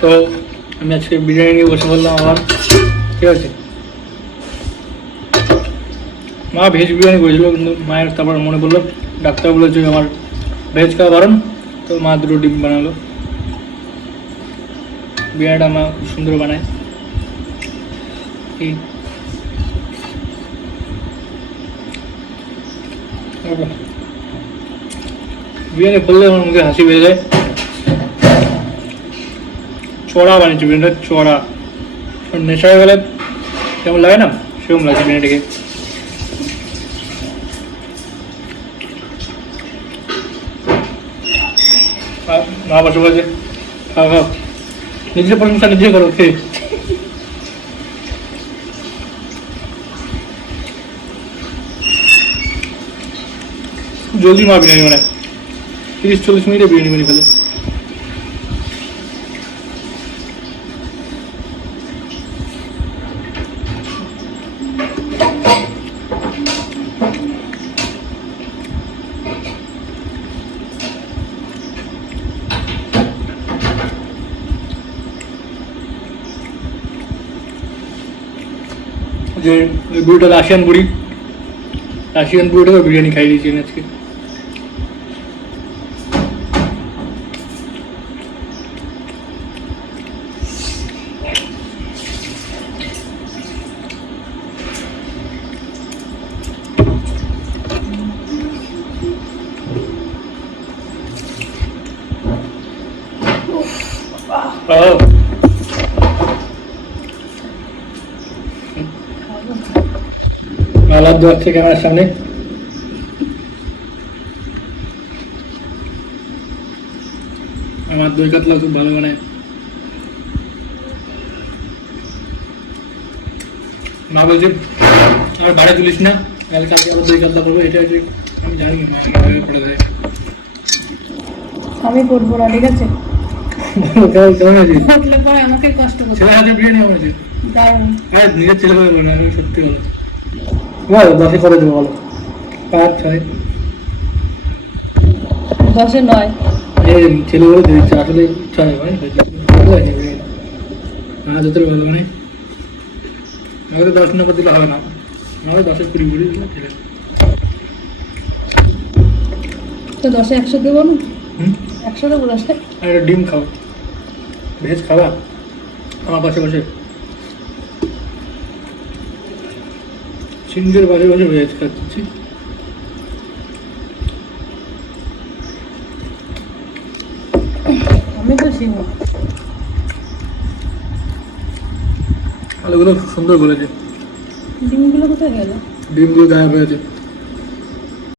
তো আমি আজকে বিরিয়ানি নিয়ে বসে বললাম আবার, ঠিক আছে। মা ভেজ বিরিয়ানি করেছিল, কিন্তু মায়ের তারপর মনে পড়লো ডাক্তার বলেছে আমার ভেজ খাওয়া বারণ, তো মা দুটো ডিম বানালো। বিরিয়ানিটা মা খুব সুন্দর বানায়। এই বিরিয়ানি করলে আমার মুখে হাসি বেড়ে যায়। চড়া বানিয়েছে বিরিয়ানিটা, চড়া। নেশা হয়ে গেলে কেমন লাগে না, সেরকম লাগছে বিরিয়ানিটাকে। মা বসে বলেছে খাও খাও, নিজের প্রশংসা নিজে করো খেয়ে। জলদি মা বিরিয়ানি বানায়, 30-40 মিনিটে বিরিয়ানি বানিয়ে ফেলে। যে বুড়িটা রাশিয়ান বুড়িটাকে বিরিয়ানি খাই দিয়েছি আজকে। মালার দোয়া আছে ক্যামেরার সামনে। আমার দই কাতলা খুব ভালো বানায়। মা বলছে আর বাড়ি তুলিস না, কালকে আবার দই কাতলা করবো। এটা আমি জানি মা পড়ে দেয়। আমি করবো না, ঠিক আছে? কেমন আছিস? আমাকে কষ্ট করতে ছেলে হাতে বিরিয়ানি আমার আছে। নিজের ছেলে হয়ে বলে আমি সত্যি বলো। বলো 10-এ করে দেবো, বলো 5-6। 10-এ 9। ছেলে বলে দিচ্ছে আসলে 6 মানে ভালো আছে বিরিয়ানি। যত ভালো মানে আমাকে 10 নম্বর দিলে হবে না, আমাকে 10-এ 20 করে দিলে ছেলে। তো 10-এ 100 দেবো না? 100 দেবো 10-এ। আর একটা ডিম খাও, ভেজ খাবা আমার পাশে বসে। সিঙ্গের পাশে বসে ভেজ খাচ্ছি। আমি তো সিংহ। আলুগুলো সুন্দর বলেছে। ডিমগুলো কোথায় গেল? ডিমগুলো গায়েব হয়ে আছে।